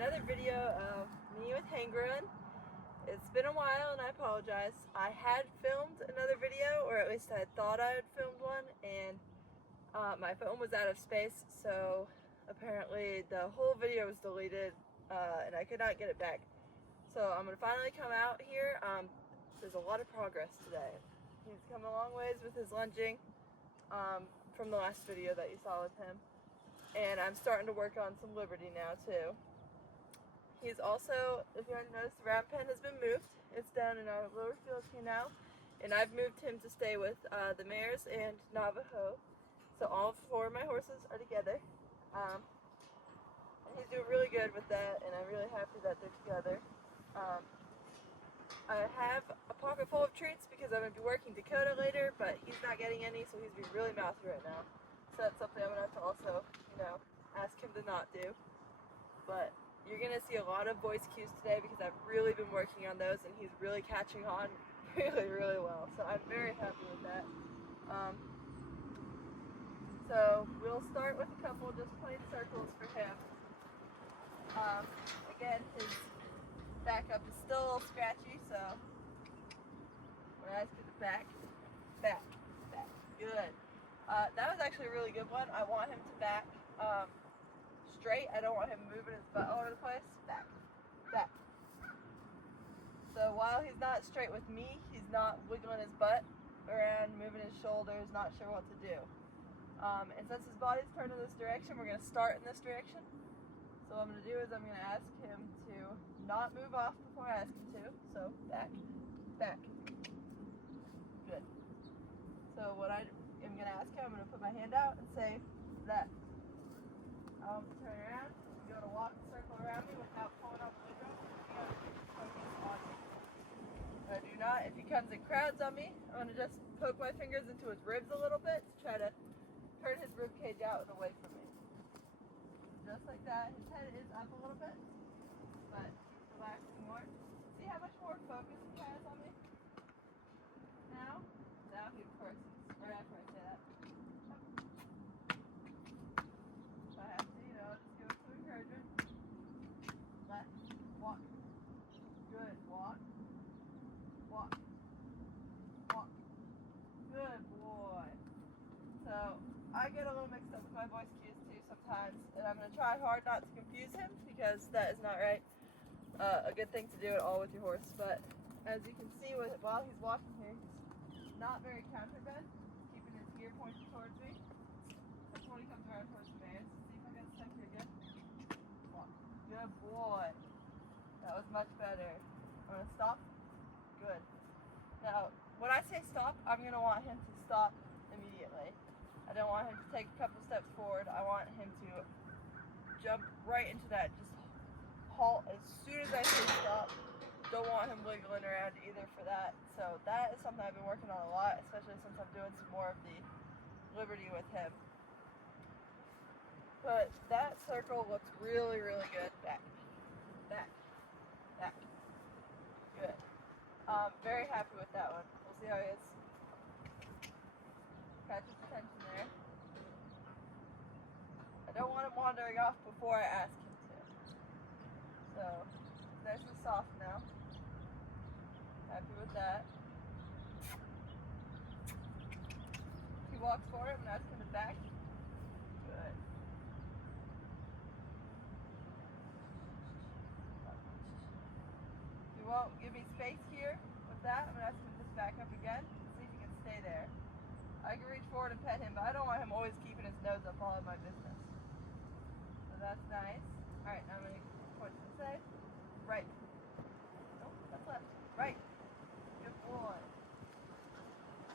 another video of me with Hengroen. It's been a while and I apologize. I had filmed another video, or at least I thought I had filmed one, and my phone was out of space, so apparently the whole video was deleted and I could not get it back. So I'm going to finally come out here. There's a lot of progress today. He's come a long ways with his lunging from the last video that you saw with him. And I'm starting to work on some liberty now too. He's also, if you haven't noticed, the ram pen has been moved. It's down in our lower field here now. And I've moved him to stay with the mares and Navajo. So all four of my horses are together. And he's doing really good with that, and I'm really happy that they're together. I have a pocket full of treats because I'm going to be working Dakota later, but he's not getting any, so he's being really mouthy right now. So that's something I'm going to have to also, ask him to not do. But you're going to see a lot of voice cues today because I've really been working on those, and he's really catching on really, really well. So I'm very happy with that. So we'll start with a couple just plain circles for him. Again, his backup is still a little scratchy, so I'm going to ask you to back. Good. That was actually a really good one. I want him to back straight. I don't want him moving his butt all over the place. Back. So while he's not straight with me, he's not wiggling his butt around, moving his shoulders, not sure what to do. And since his body's turned in this direction, we're going to start in this direction. So what I'm going to do is I'm going to ask him to not move off before I ask him to. So back. Good. So what I'm going to ask him, I'm going to put my hand out and say that. I'll turn around. You're going to walk the circle around me without pulling off the lead rope. You're going to focus on me. If I do not, if he comes and crowds on me, I'm going to just poke my fingers into his ribs a little bit to try to turn his rib cage out and away from me. Just like that. His head is up a little bit, but he's relaxing more. See how much more focus he has on me? Now he, of course, right after I say that. So I have to, just give him some encouragement. Left, walk. Good, walk. Good boy. So I get a little mixed up with my voice cues too sometimes, and I'm going to try hard not to confuse him because that is not right. A good thing to do it all with your horse, but as you can see while he's walking here, he's not very counterbent, keeping his ear pointed towards me. That's when he comes around towards the mares. See if I got stuck here again. Walk. Good boy. That was much better. I'm going to stop. Good. Now, when I say stop, I'm going to want him to stop immediately. I don't want him to take a couple steps forward. I want him to jump right into that. Just halt as soon as I say stop. Don't want him wiggling around either for that. So that is something I've been working on a lot, especially since I'm doing some more of the liberty with him. But that circle looks really, really good. Back. Good. Very happy with that one. We'll see how he is. Catch his attention there. I don't want him wandering off before I ask him to. So, nice and soft now. Happy with that. If he walks forward, I'm going to ask him to back. Good. If he won't give me space here with that, I'm going to ask him to just back up again and see if he can stay there. I can reach forward and pet him, but I don't want him always keeping his nose up all in my business. So that's nice. Alright, now I'm going to point to the side. Right. Nope, that's left. Right. Good boy.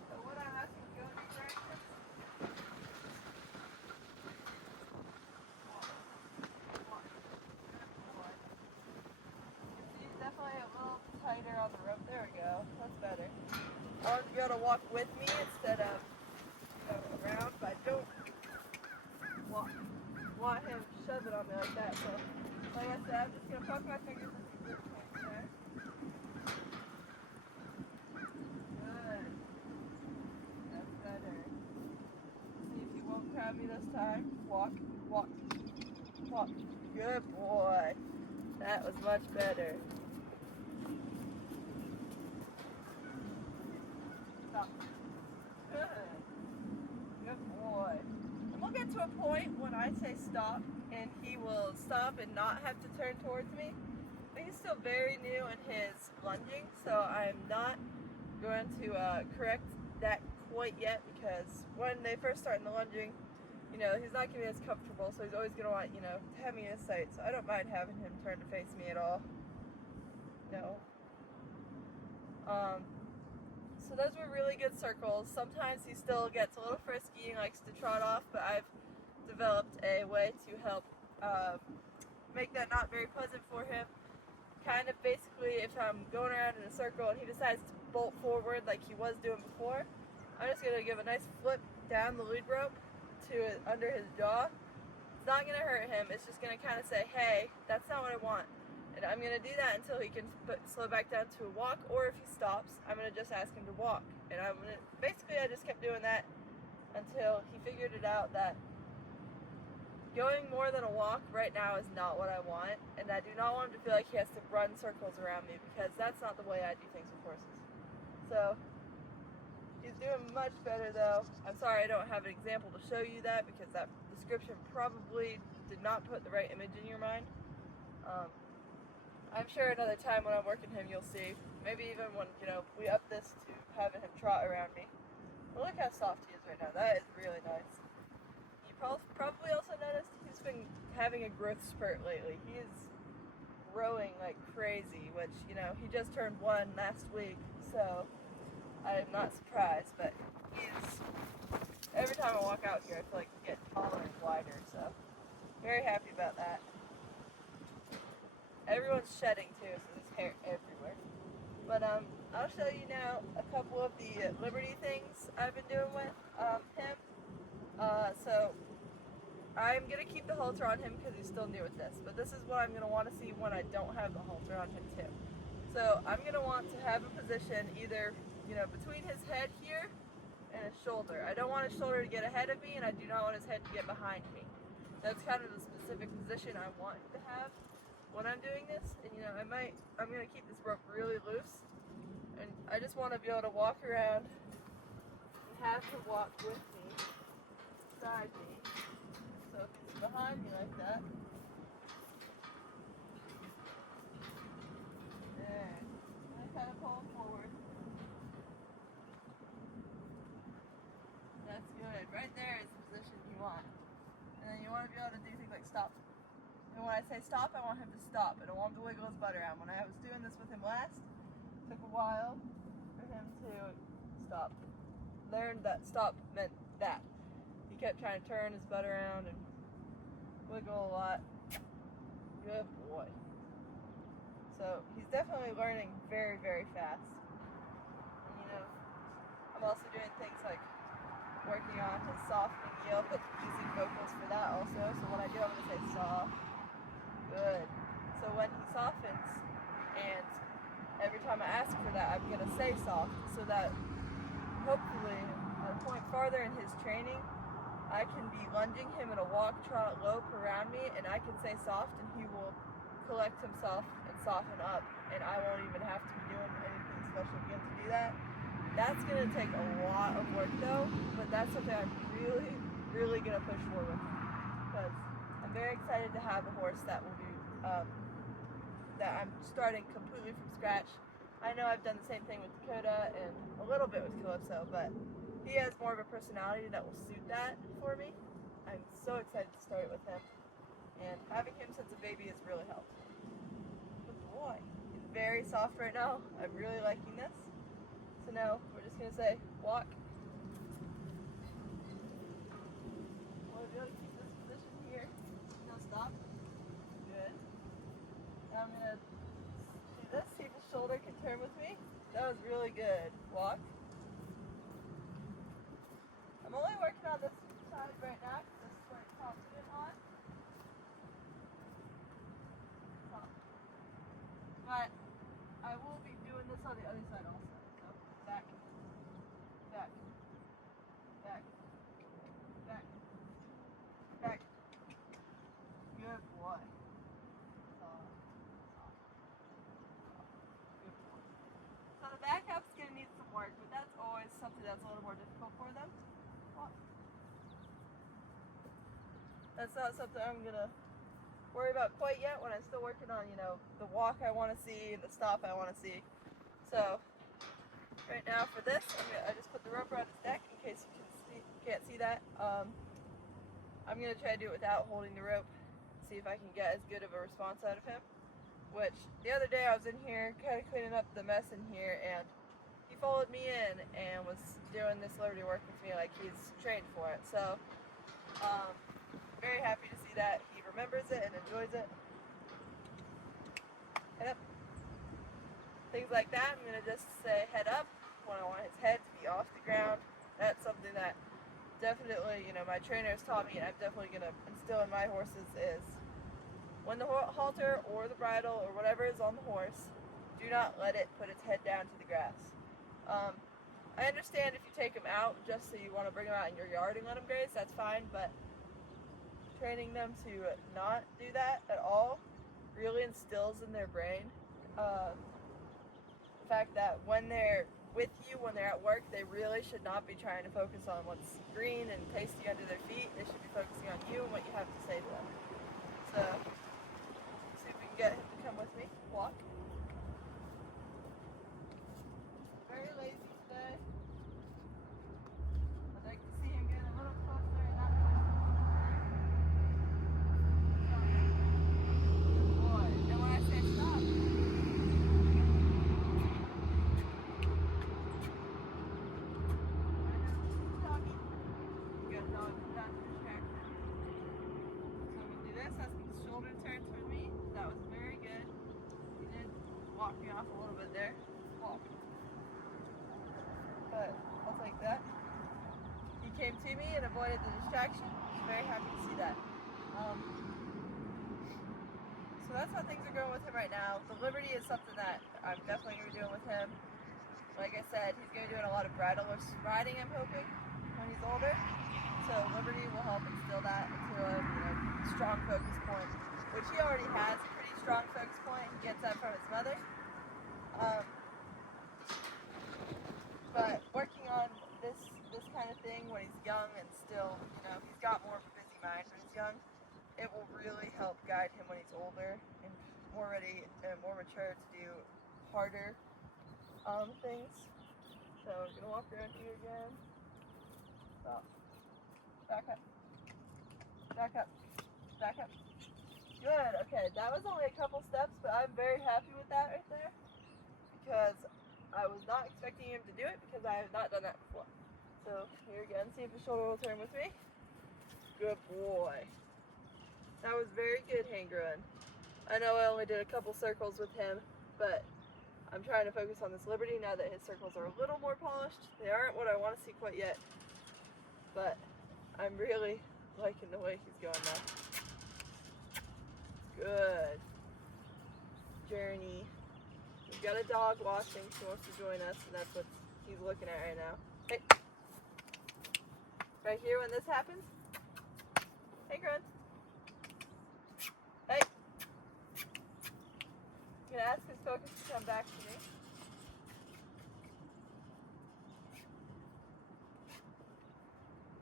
So what I'm asking you to go in these directions. Walk. Good boy. You can see he's definitely a little tighter on the rope. There we go. That's better. I want him to be able to walk with me instead of around, but I don't want him shoving on me like that. So, like I said, I'm just going to poke my fingers into the grip points there. Good. That's better. See if he won't grab me this time. Walk. Good boy. That was much better. Stop. Good. Good boy. And we'll get to a point when I say stop and he will stop and not have to turn towards me. But he's still very new in his lunging, so I'm not going to correct that quite yet, because when they first start in the lunging, you know, he's not going to be as comfortable, so he's always going to want, you know, to have me in his sight. So I don't mind having him turn to face me at all. No. So those were really good circles. Sometimes he still gets a little frisky and likes to trot off, but I've developed a way to help make that not very pleasant for him. Kind of basically, if I'm going around in a circle and he decides to bolt forward like he was doing before, I'm just going to give a nice flip down the lead rope to under his jaw. It's not going to hurt him. It's just going to kind of say, hey, that's not what I want. And I'm going to do that until he can slow back down to a walk, or if he stops, I'm going to just ask him to walk. And I'm going to, basically I just kept doing that until he figured it out that going more than a walk right now is not what I want, and I do not want him to feel like he has to run circles around me, because that's not the way I do things with horses. So he's doing much better though. I'm sorry I don't have an example to show you that, because that description probably did not put the right image in your mind. I'm sure another time when I'm working him you'll see. Maybe even when, you know, we up this to having him trot around me. But look how soft he is right now. That is really nice. You probably also noticed he's been having a growth spurt lately. He is growing like crazy, which, you know, he just turned 1 last week, so I am not surprised, but he's, every time I walk out here I feel like he's getting taller and wider, so very happy about that. Everyone's shedding too, so there's hair everywhere. But I'll show you now a couple of the Liberty things I've been doing with him. So I'm going to keep the halter on him because he's still new at this, but this is what I'm going to want to see when I don't have the halter on him too. So I'm going to want to have a position either, you know, between his head here and his shoulder. I don't want his shoulder to get ahead of me, and I do not want his head to get behind me. That's kind of the specific position I want him to have when I'm doing this. And, you know, I'm going to keep this rope really loose, and I just want to be able to walk around and have him walk with me, beside me. So if he's behind me like that, there, and I kind of pull him forward. That's good. Right there is the position you want. And then you want to be able to do things like stop. And when I say stop, I want him to stop. I don't want him to wiggle his butt around. When I was doing this with him last, it took a while for him to stop. Learned that stop meant that. He kept trying to turn his butt around and wiggle a lot. Good boy. So he's definitely learning very, very fast. And, you know, I'm also doing things like working on his softening yelp, but using vocals for that also. So when I do, I'm going to say soft. Good. So when he softens, and every time I ask for that, I'm going to say soft, so that hopefully at a point farther in his training, I can be lunging him in a walk, trot, lope around me, and I can say soft, and he will collect himself and soften up, and I won't even have to be doing anything special to get him to do that. That's going to take a lot of work though, but that's something I'm really, really going to push for with him, because I'm very excited to have a horse that will be, that I'm starting completely from scratch. I know I've done the same thing with Dakota and a little bit with Calypso, but he has more of a personality that will suit that for me. I'm so excited to start with him, and having him since a baby has really helped. Good boy. He's very soft right now. I'm really liking this. So now we're just going to say walk. We'll be able to keep this position here. No stop. Good. Now I'm going to do this, see if his shoulder can turn with me. That was really good. Walk. I'm only working on this side right now because this is where it's confident on. But I will be doing this on the other side also. So back, back, back, back, back. Good boy. obviously that's a little more difficult for them. That's not something I'm gonna worry about quite yet when I'm still working on, you know, the walk I want to see and the stop I want to see. So right now for this, I just put the rope around his neck in case you can't see that. I'm gonna try to do it without holding the rope, see if I can get as good of a response out of him. Which the other day I was in here kind of cleaning up the mess in here, and he followed me in and was doing this liberty work with me like he's trained for it. So very happy to see that he remembers it and enjoys it. Head up. Things like that, I'm going to just say head up when I want his head to be off the ground. That's something that definitely, you know, my trainer has taught me, and I'm definitely going to instill in my horses is when the halter or the bridle or whatever is on the horse, do not let it put its head down to the grass. I understand if you take them out just so you want to bring them out in your yard and let them graze, that's fine, but training them to not do that at all really instills in their brain the fact that when they're with you, when they're at work, they really should not be trying to focus on what's green and tasty under their feet. They should be focusing on you and what you have to say to them. So, see if we can get him to come with me, walk. Very lazy today. I'd like to see him get a little closer and not closer. Good boy. And when I say stop, shoulder turn toward me. That was very good. He did walk me off a little bit there. Walk. But I'll take that. He came to me and avoided the distraction. I was very happy to see that. So that's how things are going with him right now. The Liberty is something that I'm definitely going to be doing with him. Like I said, he's going to be doing a lot of bridleless riding, I'm hoping, when he's older. So Liberty will help instill that into a strong focus point, which he already has a pretty strong focus point. He gets that from his mother. But working on this kind of thing when he's young and still, you know, he's got more of a busy mind when he's young, it will really help guide him when he's older and more ready and more mature to do harder things. So we're gonna walk around here again. Stop. Back up. Back up. Back up. Good. Okay, that was only a couple steps, but I'm very happy with that right there because I was not expecting him to do it because I have not done that before. So here again, see if the shoulder will turn with me. Good boy. That was very good, Hengroen. I know I only did a couple circles with him, but I'm trying to focus on this Liberty now that his circles are a little more polished. They aren't what I want to see quite yet, but I'm really liking the way he's going now. Good. Journey. We've got a dog watching. She wants to join us, and that's what he's looking at right now. Hey. Right here when this happens. Hey, Grunt. Hey. I'm going to ask his focus to come back to me.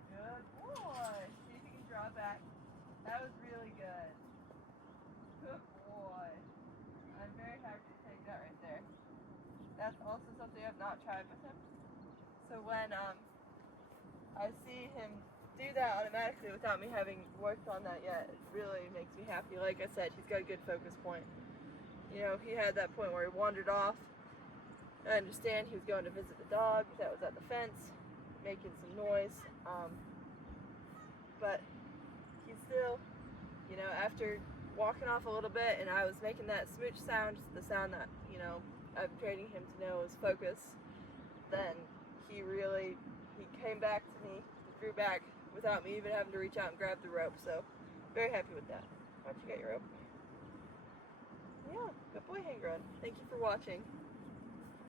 Good boy. See if you can draw back. That was really good. Good boy. I'm very happy to take that right there. That's also something I've not tried with him. So when I see him do that automatically without me having worked on that yet, it really makes me happy. Like I said, he's got a good focus point. You know, he had that point where he wandered off. I understand he was going to visit the dog that was at the fence, making some noise. But he's still, you know, after walking off a little bit and I was making that smooch sound, the sound that, you know, I'm training him to know is focus, then he came back to me, drew back without me even having to reach out and grab the rope. So very happy with that. Why don't you get your rope? Yeah, good boy, Hengroen. Thank you for watching.